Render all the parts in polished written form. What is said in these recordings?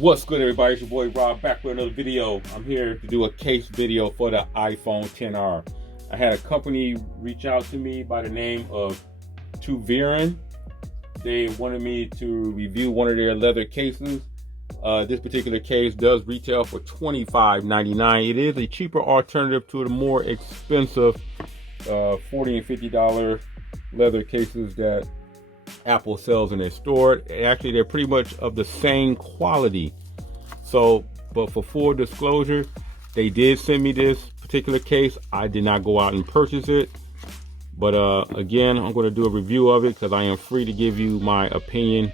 What's good, everybody? It's your boy Rob back with another video. I'm here to do a case video for the iPhone XR. I had a company reach out to me by the name of Toovren. They wanted me to review one of their leather cases. This particular case does retail for $25.99. It is a cheaper alternative to the more expensive $40 and $50 leather cases that Apple sells in their store. Actually, they're pretty much of the same quality. So, but for full disclosure, they did send me this particular case. I did not go out and purchase it. But again, I'm going to do a review of it because I am free to give you my opinion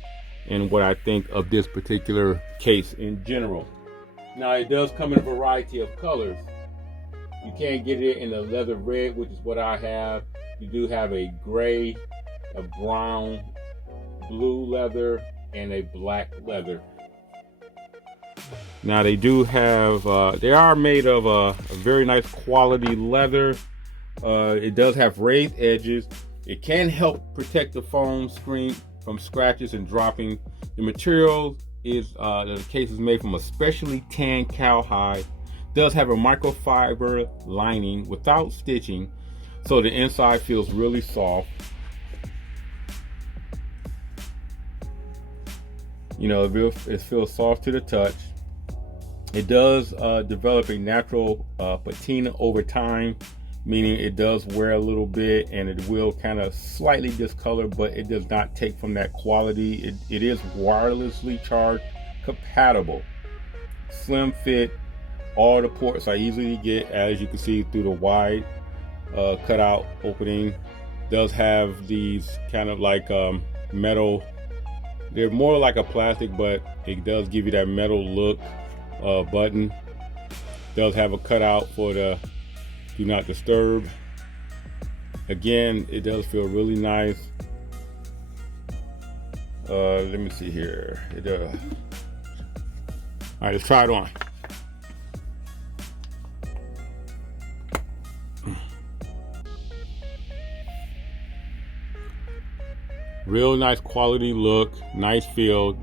and what I think of this particular case in general. Now, it does come in a variety of colors. You can't get it in a leather red, which is what I have. You do have a gray, a brown, blue leather, and a black leather. Now they do have, they are made of a very nice quality leather. It does have raised edges. It can help protect the phone screen from scratches and dropping. The material is, the case is made from a specially tanned cowhide. Does have a microfiber lining without stitching, so the inside feels really soft. You know, it feels soft to the touch. It does develop a natural patina over time, meaning it does wear a little bit and it will kind of slightly discolor, but it does not take from that quality. It is wirelessly charge compatible. Slim fit. All the ports are easy to get, as you can see through the wide cutout opening. Does have these kind of like metal. They're more like a plastic, but it does give you that metal look. Button does have a cutout for the do not disturb. Again, it does feel really nice. Let me see here. It all right, let's try it on. Real nice quality look, nice feel.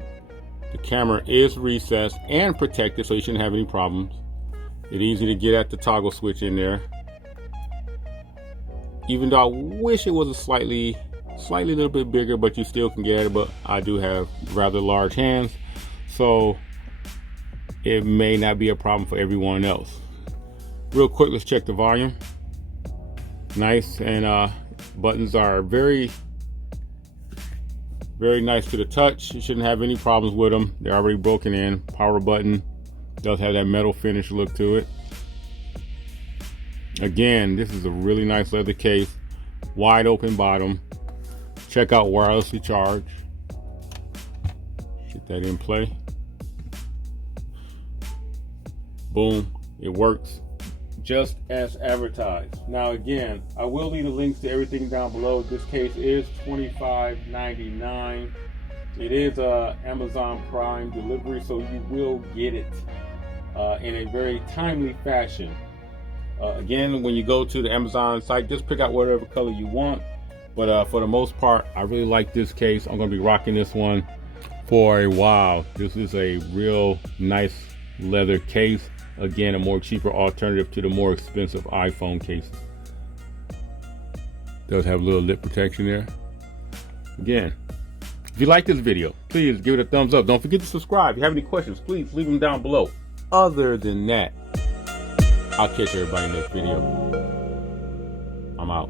The camera is recessed and protected, so you shouldn't have any problems. It's easy to get at the toggle switch in there. Even though I wish it was a slightly little bit bigger, but you still can get at it. But I do have rather large hands, so it may not be a problem for everyone else. Real quick, let's check the volume. Nice, and buttons are very nice to the touch. You shouldn't have any problems with them. They're already broken in. Power button does have that metal finish look to it. Again, this is a really nice leather case. Wide open bottom. Check out wirelessly charge. Get that in play. Boom. It works just as advertised. Now again, I will leave the links to everything down below. This case is $25.99. It is Amazon Prime delivery, so you will get it in a very timely fashion. Again, when you go to the Amazon site, just pick out whatever color you want. But for the most part, I really like this case. I'm going to be rocking this one for a while. This is a real nice leather case. Again, a more cheaper alternative to the more expensive iPhone cases. Does have a little lip protection there. Again, if you like this video, please give it a thumbs up. Don't forget to subscribe. If you have any questions, please leave them down below. Other than that, I'll catch everybody in the next video. I'm out.